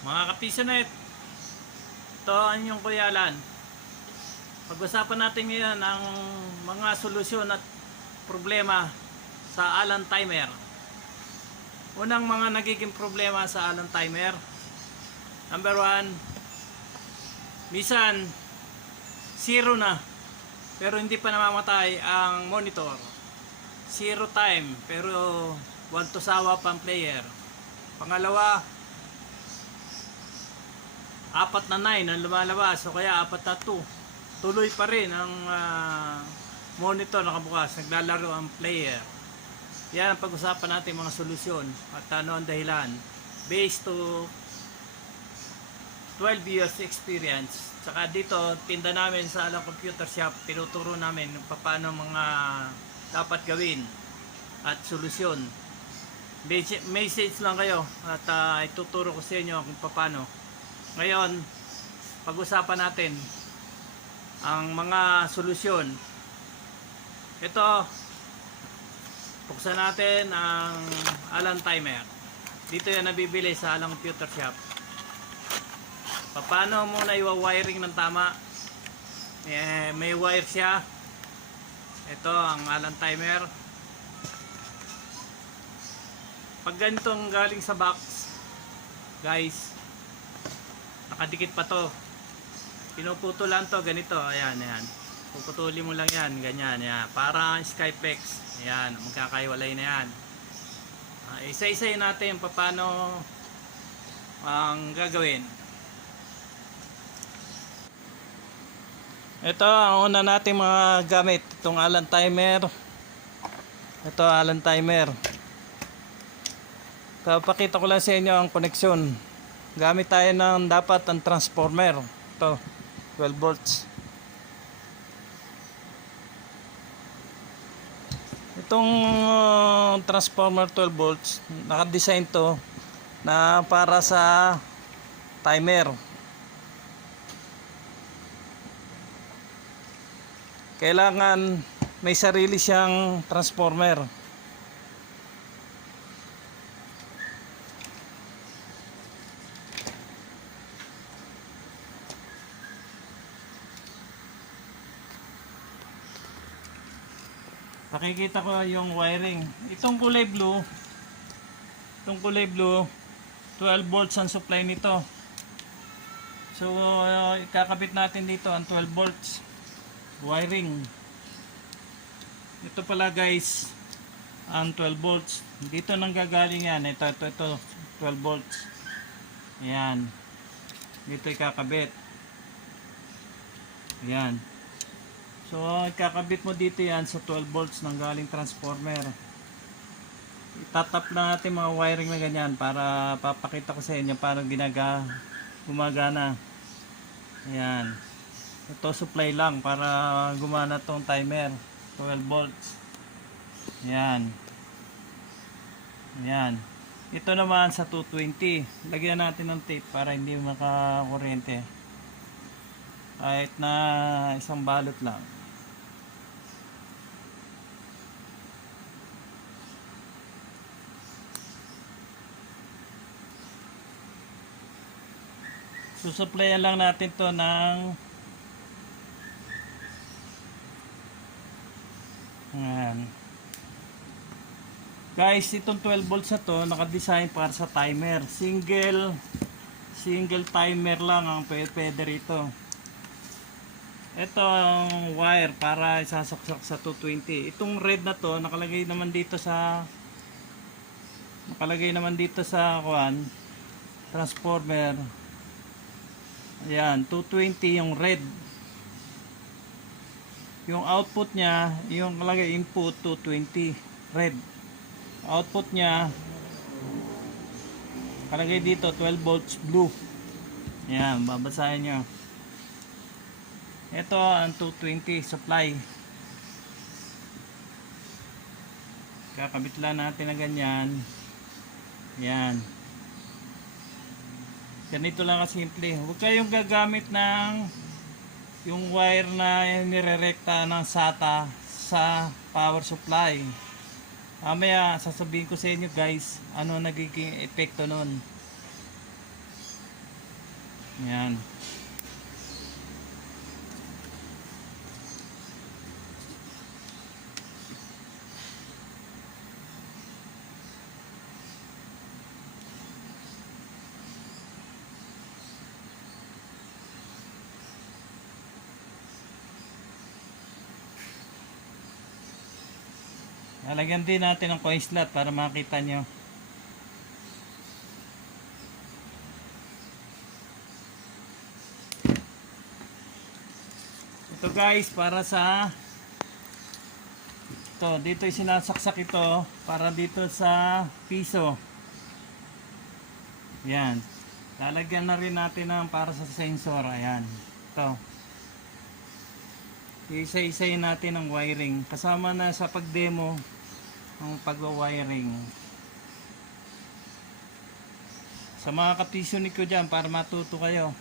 Mga kapisonet, ito ang inyong Kuya Alan. Pag-usapan natin ngayon ang mga solusyon at problema sa Alan timer. Unang mga nagiging problema sa Alan timer. Number 1, minsan zero na pero hindi pa namamatay ang monitor. Zero time pero 1 to sawa pang player. Pangalawa, 4 na 9 ang lumalabas o kaya 4 na 2, tuloy pa rin ang monitor nakabukas, naglalaro ang player. Yan ang pag-usapan natin mga solusyon at ano ang dahilan based to 12 years experience. Tsaka dito tinda namin sa Alan Computer Shop, tinuturo namin paano mga dapat gawin at solusyon. Message lang kayo at ituturo ko sa inyo kung paano. Ngayon, pag-usapan natin ang mga solusyon. Ito, buksan natin ang Alan timer. Dito yan nabibili sa Alan Computer Shop. Paano muna i-wiring ng tama? May wire siya. Ito ang Alan timer. Pag ganitong galing sa box, guys, nakadikit pa to, pinuputulan to ganito, ayan, ayan, puputulin mo lang yan, ganyan, yan, para Skypex, ayan, magkakaiwalay na yan. Isa-isayin natin paano ang gagawin. Ito ang una nating mga gamit, itong Alan timer. Ito Alan timer. Papakita ko lang sa inyo ang koneksyon. Gamit tayo ng dapat ang transformer. Ito, 12 volts. Itong transformer 12 volts, naka-design to na para sa timer. Kailangan may sarili siyang transformer. Nakikita ko yung wiring. Itong kulay blue, 12 volts ang supply nito. So, ikakabit natin dito ang 12 volts wiring. Ito pala guys, ang 12 volts. Dito nang gagaling yan. Ito, 12 volts. Ayan. Dito ikakabit. Ayan. So, ikakabit mo dito yan sa 12 volts ng galing transformer. Itatap lang natin mga wiring na ganyan para papakita ko sa inyo paano gumagana. Ayan. Ito supply lang para gumana tong timer. 12 volts. Ayan. Ayan. Ito naman sa 220. Lagyan natin ng tape para hindi makakuryente. Kahit na isang balot lang. Susuplayan lang natin to ng ayan. Guys, itong 12 volts na to naka-design para sa timer. Single timer lang ang pwede rito. Ito ang wire para isasaksak sa 220. Itong red na to nakalagay naman dito sa transformer. Ayan, 220 yung red. Yung output niya, yung nakalagay input 220 red. Output niya nakalagay dito 12 volts blue. Ayan, babasahin niyo. Ito ang 220 supply. Kakabit lang natin na ganyan. Ayan. Ganito lang kasimple. Huwag kayong gagamit ng yung wire na nirerekta ng SATA sa power supply. Mamaya sasabihin ko sa inyo guys ano nagiging epekto nun. Yan. Lalagyan din natin ng coin slot para makita nyo. Ito guys, para sa ito, dito sinasaksak ito para dito sa piso. Yan. Lalagyan na rin natin ng para sa sensor. Ayan. Ito. Isa-isayin natin ang wiring. Kasama na sa pag-demo ang pag-wiring. Sa mga kapisyonit ko dyan para matuto kayo.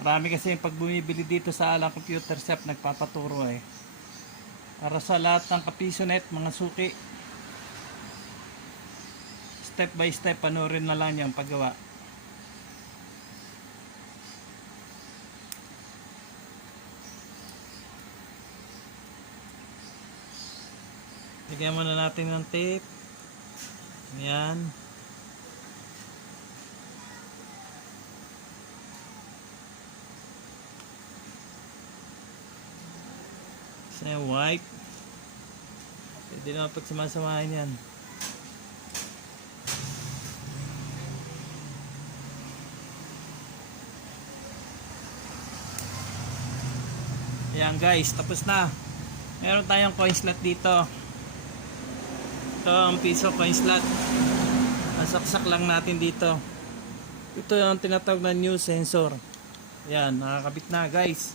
Marami kasi pag bumibili dito sa Alang Computer Shop nagpapaturo eh. Para sa lahat ng kapisyonit, mga suki. Step by step, panoorin na lang yung paggawa. Lagyan muna natin ng tape. Ayan. Sa white. Pwede naman pagsamasamahin yan. Ayan guys, tapos na. Meron tayong coin slot dito. Ito ang piso coin slot. Nasaksak lang natin dito. Ito yung tinatawag na new sensor. Ayan, nakakabit na guys.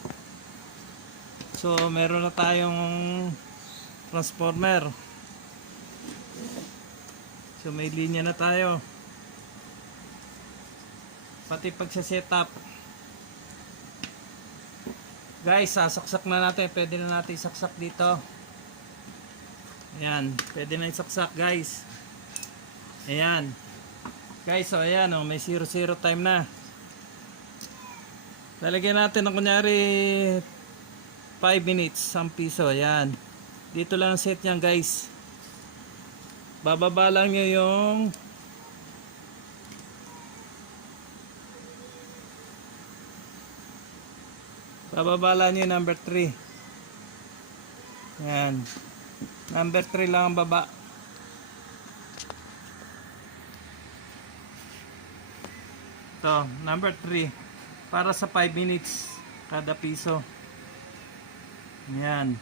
So meron na tayong transformer. So may linya na tayo. Pati pag sa setup. Guys, sasaksak na natin. Pwede na natin isaksak dito. Ayan, pwede na isaksak guys. Ayan. Guys, so ayan, oh, may 00 time na. Lalagyan natin ng kunyari 5 minutes, 1 piso. Ayan. Dito lang set niyan guys. Bababa lang nyo yung number 3. Ayan. Number 3 lang ang baba. Ito, number 3. Para sa 5 minutes kada piso. Ayan.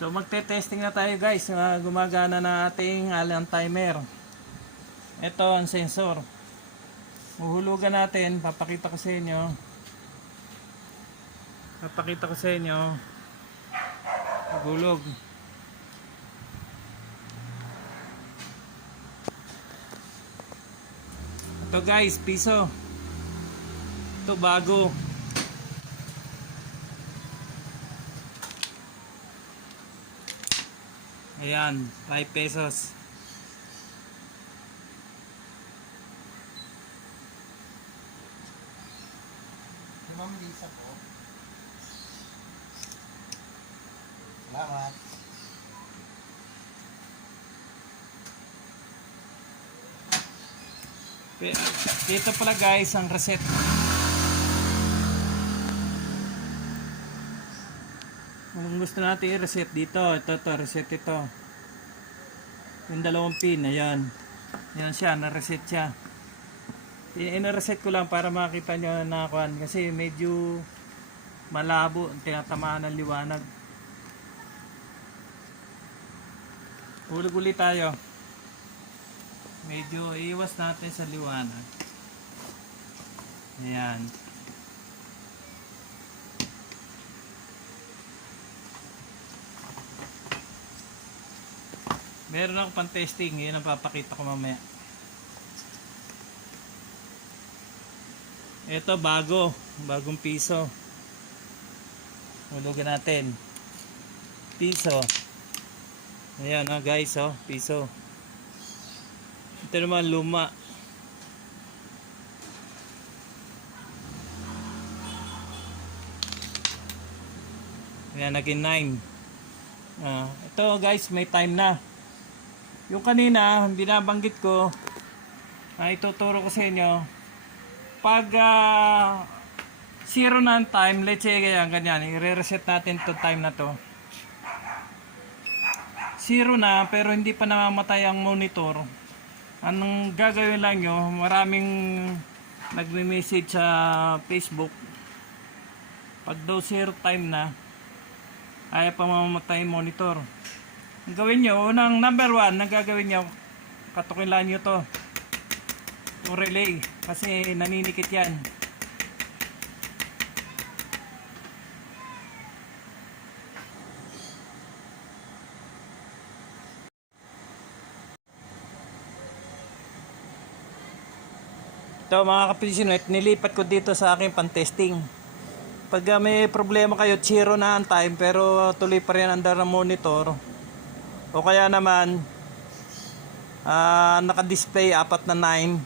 So magte-testing na tayo guys. Gumagana na ating Alang timer. Ito ang sensor. Uhulugan natin. Papakita ko sa inyo. Paghulog. Ito guys, piso. Ito bago. Ayan, 5 pesos. Ma'am Lisa po. Salamat. Dito pala guys ang reset. Kung gusto natin i-reset dito, ito reset ito. Yung dalawang pin, ayan. Ayan siya, na-reset siya. I-reset ko lang para makita nyo na kuhan kasi medyo malabo, tinatamaan ng liwanag. Hulog ulit tayo. Medyo iwas natin sa liwanag. Ayan. Meron ako pang testing, yun ang papakita ko mamaya. Ito bagong piso. Hulugan natin. Piso. Ayan guys, oh, piso. Ito naman luma. Ayan, naging 9. Ito guys, may time na. Yung kanina, binabanggit ko, ituturo ko sa inyo. Pag zero na ang time, let's say ganyan, i-reset natin to time na to. Zero na, pero hindi pa namamatay ang monitor. Anong gagawin lang nyo, maraming nagme-message sa Facebook. Pag daw zero time na, ayaw pa mamamatay yung monitor. Ang gawin nyo, unang number 1, ang gagawin nyo, katukin lang nyo to. Yung relay, kasi naninikit yan. Ito mga kapisyonit, nilipat ko dito sa aking pan-testing. Pag may problema kayo, zero na ang time pero tuloy pa rin under ang monitor, o kaya naman naka-display 4 na 9,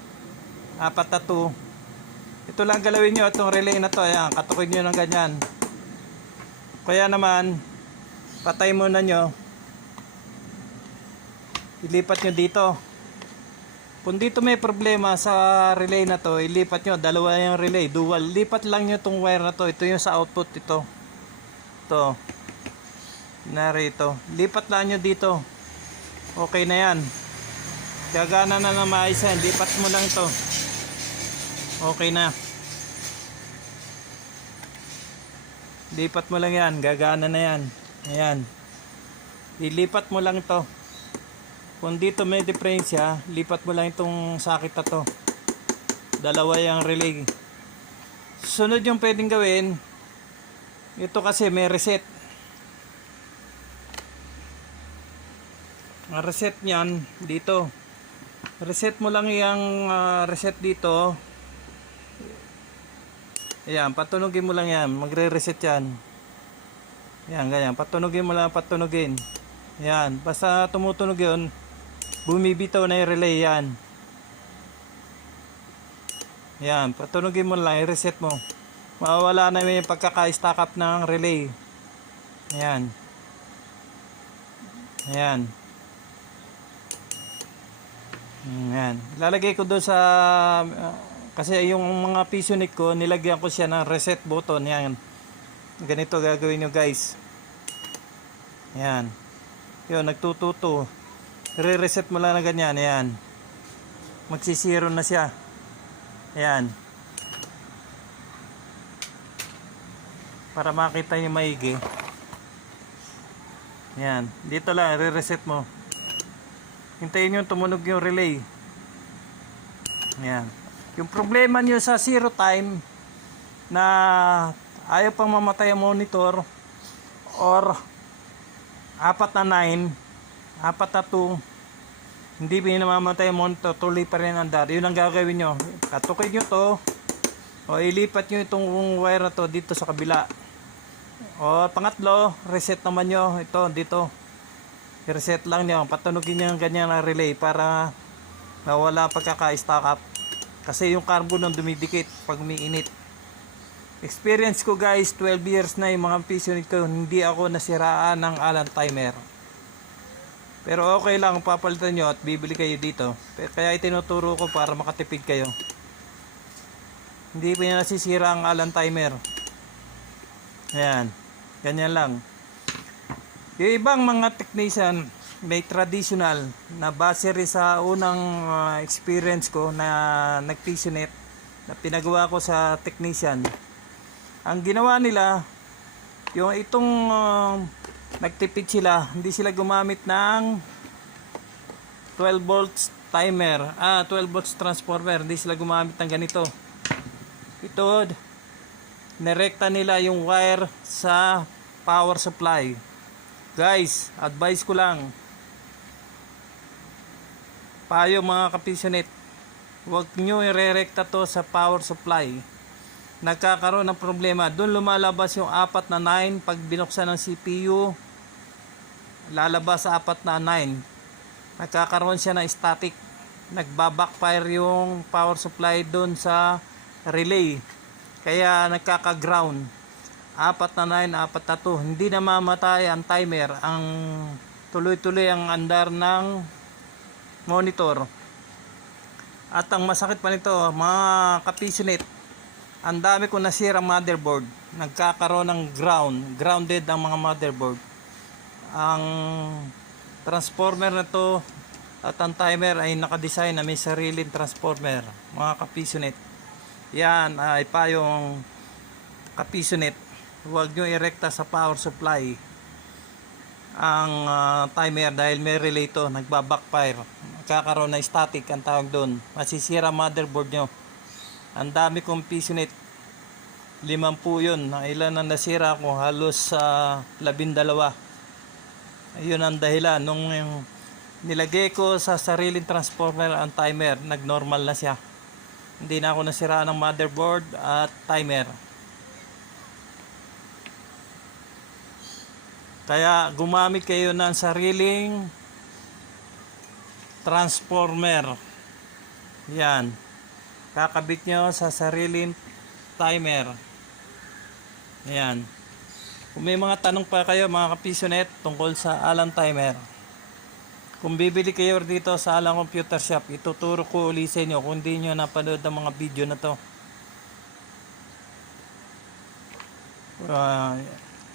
4 na 2, ito lang galawin nyo itong relay na to. Ayan, katukin nyo ng ganyan. Kaya naman patay muna nyo, ilipat nyo dito. Kung dito may problema sa relay na to, ilipat nyo, dalawa yung relay, dual. Lipat lang nyo itong wire na to. Ito yung sa output, ito. Ito. Narito. Lipat lang nyo dito. Okay na yan. Gagana na na maayos yan. Lipat mo lang ito. Okay na. Lipat mo lang yan. Gagana na yan. Ayan. Ilipat mo lang ito. Kung dito may diferensya, lipat mo lang itong sakit na to. Dalawa yung relay. Sunod yung pwedeng gawin, ito kasi may reset. Reset niyan dito. Reset mo lang yung reset dito. Ayan, patunugin mo lang yan. Magre-reset yan. Ayan, ganyan. Patunugin mo lang, patunugin. Ayan, basta tumutunog yun, bumibitaw na yung relay yan. Yan, patunugin mo lang, i-reset mo. Mawawala na yung pagkaka-stack up ng relay. Ayan. Ayan. Ayan. Lalagay ko doon sa kasi yung mga pisonik ko, nilagyan ko siya ng reset button. Yan. Ganito gagawin nyo guys. Ayan. Yun, nagtututo. Re-reset mo lang na ganyan. Ayan. Magsisiro na siya. Ayan. Para makita nyo maigi. Ayan. Dito lang, re-reset mo. Hintayin nyo tumunog yung relay. Ayan. Yung problema nyo sa zero time na ayaw pang mamatay ang monitor or 4 na 9, 4 na 2, hindi pinamamatay ang monitor, tuloy pa rin andar. Yun ang gagawin nyo. Katukin nyo to o ilipat nyo itong wire na to dito sa kabila. O pangatlo, reset naman nyo ito dito. I-reset lang nyo. Patunugin nyo ganyan na relay para nawala pagkaka-stack up. Kasi yung carbon ang dumidikit pag umiinit. Experience ko guys, 12 years na yung mga pisonik ko, hindi ako nasiraan ng Allen timer. Pero okay lang, papalitan nyo at bibili kayo dito. Kaya itinuturo ko para makatipid kayo. Hindi pa nyo nasisira ang Allen timer. Ayan, ganyan lang. Yung ibang mga technician, may traditional na base rin sa unang experience ko na nag-pisonet na pinagawa ko sa technician. Ang ginawa nila, yung itong nagtipid sila, hindi sila gumamit ng 12 volts timer, 12 volts transformer, hindi sila gumamit ng ganito. Ito, nirekta nila yung wire sa power supply. Guys, advice ko lang, payo mga kapisonet, huwag nyo i-rekta to sa power supply. nagkakaroon ng problema. Doon lumalabas yung 4 na 9. Pag binuksan ng CPU, lalabas sa 4 na 9. Nagkakaroon siya ng static. Nagbabackfire yung power supply doon sa relay. Kaya nagkaka-ground. 4 na 9, 4 na 2. Hindi na mamatay ang timer. Ang tuloy-tuloy ang andar ng monitor. At ang masakit pa nito, mga kapisonet, ang dami ko nasira motherboard. Nagkakaroon ng grounded ang mga motherboard. Ang transformer na to at ang timer ay nakadesign na may sariling transformer, mga kapisonet. Yan ay payong kapisonet. Huwag nyo irekta sa power supply ang timer dahil may relay to, nagbabackfire. Kakaroon na static ang tawag doon. Masisira motherboard nyo. Ang dami kong pisonet. 50 yun. Ilan ang nasira ko? Halos 12. Ayun ang dahilan. Nung nilagay ko sa sariling transformer ang timer, nag-normal na siya. Hindi na ako nasiraan ng motherboard at timer. Kaya gumamit kayo ng sariling transformer. Yan. Kakabit nyo sa sariling timer. Yan. Kung may mga tanong pa kayo mga kapisonet tungkol sa Alan timer, kung bibili kayo dito sa Alan Computer Shop, ituturo ko ulit sa inyo kung hindi nyo napanood ang mga video na to.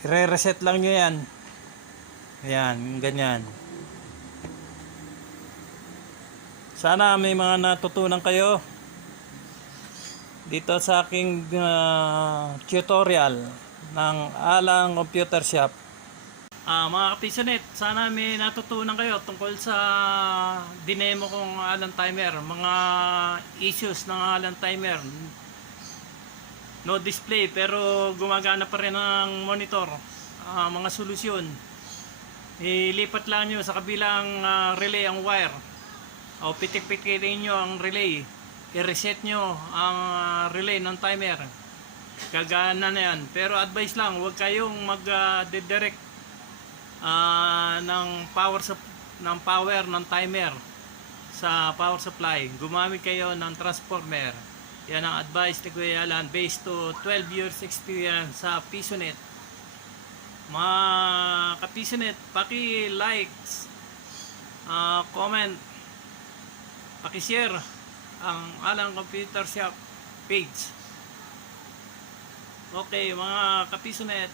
I-reset lang nyo yan. Yan, ganyan. Sana may mga natutunan kayo dito sa aking tutorial ng Alan Computer Shop. Mga kapisonet, sana may natutunan kayo tungkol sa dinemo kong Alan timer, mga issues ng Alan timer. No display pero gumagana pa rin ang monitor. Mga solusyon, ilipat lang nyo sa kabilang relay ang wire, o pitik-pikirin nyo ang relay, i-reset nyo ang relay ng timer, gagana na yan. Pero advice lang, huwag kayong mag-direct ng power ng timer sa power supply. Gumamit kayo ng transformer. Yan ang advice ni Kuya Alan based to 12 years experience sa Pisonet. Mga kapisonet, paki-like, comment, paki-share ang Alan Computer Shop page. Okay mga kapisonet,